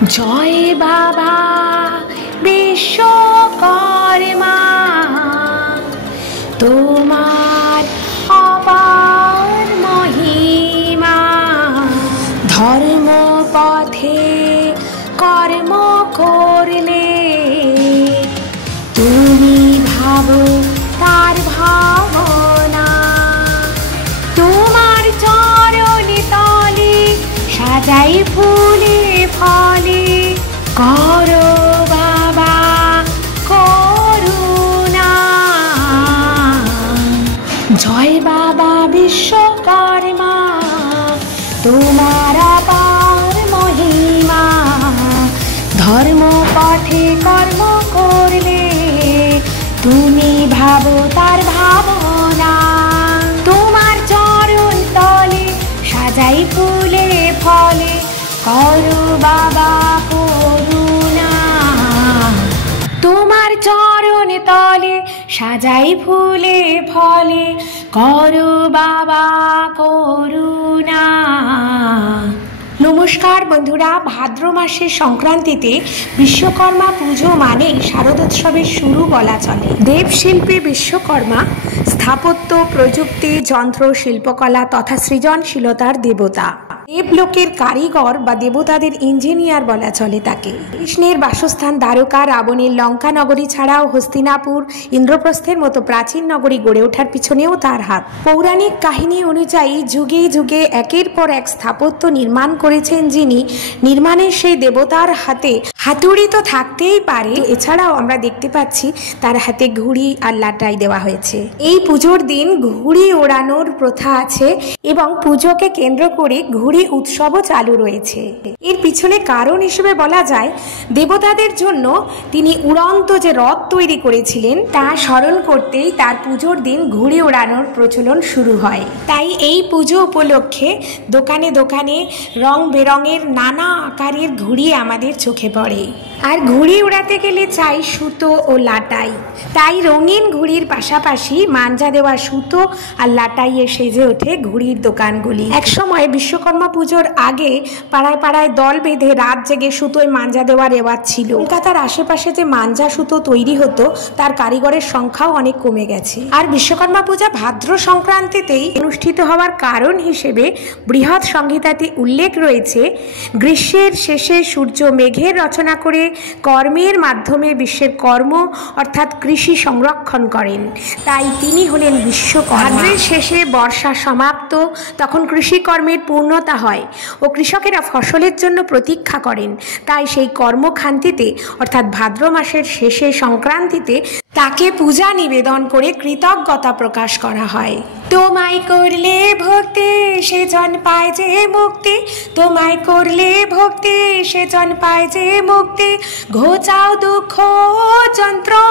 জয় বাবা বিশ্বকর্মা, তোমার অপার মহিমা। ধর্ম পথে কর্ম করলে তুমি ভাবো তার ভাবনা। তোমার চরণ তলে সাজাই ফুলে ফলে, করো বাবা করুণা। জয় বাবা বিশ্বকর্মা, তোমার অপার মহিমা। ধর্ম পথে কর্ম করলে তুমি ভাবো তার ভাবনা। তোমার চরণ তলে সাজাই ফুলে ফলে, করো বাবা করুণা। তোমার চরণ তলে সাজাই ফুলে ফলে, করো বাবা করুণা। নমস্কার বন্ধুরা, ভাদ্র মাসের সংক্রান্তিতে বিশ্বকর্মা পুজো মানেই শারদোৎসবের শুরু বলা চলে। দেবশিল্পী বিশ্বকর্মা স্থাপত্য, প্রযুক্তি, যন্ত্র, শিল্পকলা তথা সৃজনশীলতার দেবতা। দেবলোকের কারিগর বা দেবতাদের ইঞ্জিনিয়ার বলা চলে তাকে। কৃষ্ণের বাসস্থান দ্বারকা, রাবণের লঙ্কা নগরী ছাড়াও হস্তিনাপুর, ইন্দ্রপ্রস্থের মতো প্রাচীন নগরী গড়ে ওঠার পিছনেও তার হাত। পৌরাণিক কাহিনী অনুযায়ী যুগে যুগে একের পর এক স্থাপত্য নির্মাণ করেছেন যিনি, নির্মাণের সেই দেবতার হাতে হাতুড়ি তো থাকতেই পারে, এছাড়াও আমরা দেখতে পাচ্ছি তার হাতে ঘুড়ি আর লাটাই দেওয়া হয়েছে। এই পুজোর দিন ঘুড়ি ওড়ানোর প্রথা আছে এবং পুজোকে কেন্দ্র করে ঘুড়ি উৎসবও চালু রয়েছে। এর পিছনে কারণ হিসেবে বলা যায়, দেবতাদের জন্য তিনি উড়ন্ত যে রথ তৈরি করেছিলেন তা স্মরণ করতেই তার পুজোর দিন ঘুড়ি ওড়ানোর প্রচলন শুরু হয়। তাই এই পুজো উপলক্ষে দোকানে দোকানে রং বেরঙের নানা আকারের ঘুড়ি আমাদের চোখে পড়ে। আর ঘুড়ি উড়াতে গেলে চাই সুতো ও লাটাই, তাই রঙিন ঘুড়ির পাশাপাশি মাঞ্জা দেওয়া সুতো আর লাটাইয়ে সেজে ওঠে ঘুড়ির দোকানগুলি। একসময় বিশ্বকর্মা পুজোর আগে পাড়ায় পাড়ায় দল বেঁধে রাত জেগে সুতোয় মাঞ্জা দেওয়ার রেওয়াজ ছিল। কলকাতার আশেপাশে যে মাঞ্জা সুতো তৈরি হতো তার কারিগরের সংখ্যাও অনেক কমে গেছে। আর বিশ্বকর্মা পূজা ভাদ্র সংক্রান্তিতেই অনুষ্ঠিত হওয়ার কারণ হিসেবে বৃহৎ সংহিতাতে উল্লেখ রয়েছে, গ্রীষ্মের শেষে সূর্য মেঘের রচনা করে কর্মের মাধ্যমে বিশ্বের কর্ম অর্থাৎ কৃষি সংরক্ষণ করেন, তাই তিনি হলেন বিশ্বকর্মা। ভাদ্রের শেষে বর্ষা সমাপ্ত, তখন কৃষিকর্মের পূর্ণতা হয় ও কৃষকেরা ফসলের জন্য প্রতীক্ষা করেন। তাই সেই কর্মখান্তিতে অর্থাৎ ভাদ্র মাসের শেষে সংক্রান্তিতে তাকে পূজা নিবেদন করে কৃতজ্ঞতা প্রকাশ করা হয়। তোমায় করলে ভক্তি সেজন পায় যে মুক্তি, তোমায় করলে ভক্তি সেজন পায় যে মুক্তি, ঘোচাও দুঃখ যন্ত্রণা।